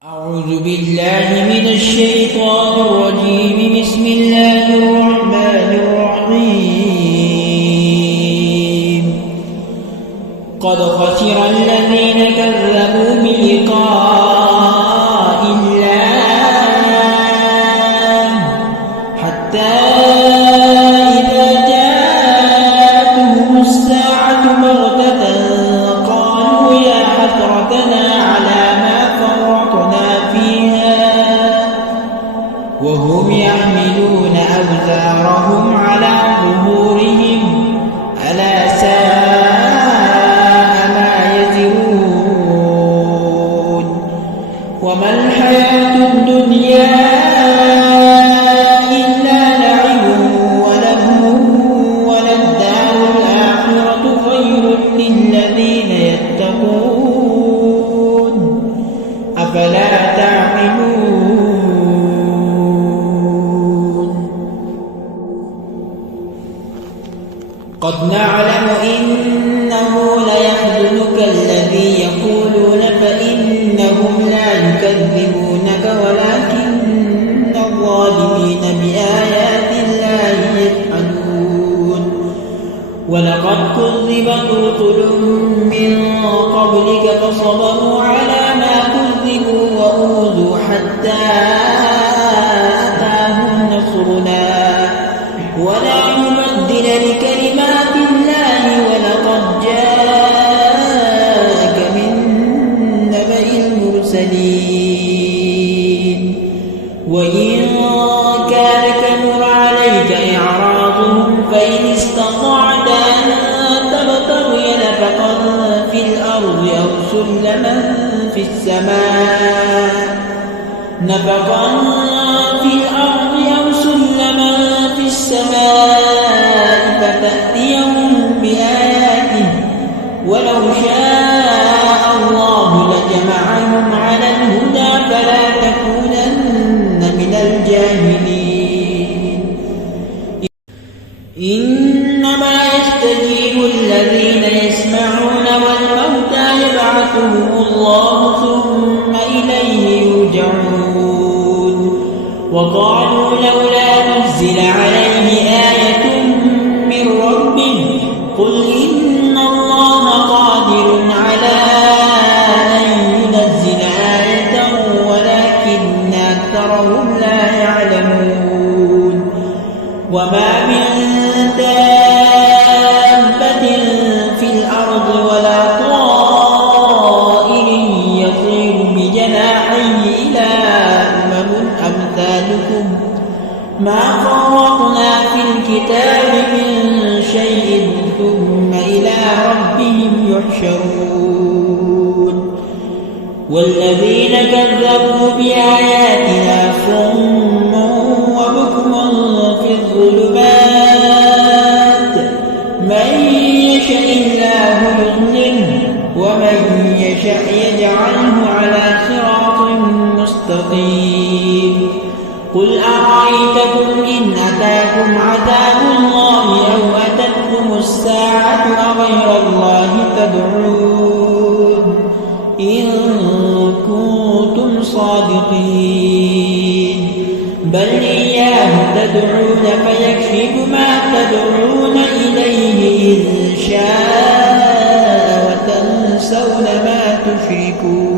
أعوذ بالله من الشيطان الرجيم. بسم الله الرحمن الرحيم. قد خسر الذين كذبوا بلقاء الله حتى إذا جاءتهم الساعة بغتة قالوا يا حسرتنا على ما فرطنا فيها وهم يحملون أوزارهم على ظهورهم ألا ساء ما يزرون. وما الحياة الدنيا إلا لعب ولهو وللدار الآخرة خير للذين يتقون أفلا تعقلون. قد نعلم إنه ليحزنك الذي يقولون فإنهم لا يكذبونك ولكن الظالمين بآيات الله يجحدون. ولقد كذبت رسل من قبلك فصبروا على ما كذبوا وأوذوا حتى أتاهم نصرنا ولا مبدل لكلمات الله ولقد جاءك من نبأ المرسلين. وإن كان كبر عليك إعراضهم فإن استطعت أن تبتغي نفقا في الأرض أو سلما في السماء فتأتيهم بآياته ولو شاء الله لجمعهم على الهدى فلا تكونن من الجاهلين. إنما يستجيب الذين يسمعون والموتى يبعثهم الله ثم إليه يرجعون. وقالوا لولا نزل عليه آية من ربه قل إن الله قادر على أن ينزل آية ولكن أكثرهم لا يعلمون. وما من دابة في الأرض ولا طائر يطير بجناحيه إلا أمم أمثالكم ما فرطنا في الكتاب من شيء ثم إلى ربهم يحشرون. والذين كذبوا بآياتنا صم وبكم في الظلمات من يشاء الله يضلله ومن يشاء يجعله على صراط مستقيم. قل أرأيتكم إن أتاكم عذاب الله أو أتتكم الساعة أغير الله تدعون إن كنتم صادقين بل إياه تدعون فيكشف ما تدعون إليه إن شاء وتنسون ما تشركون.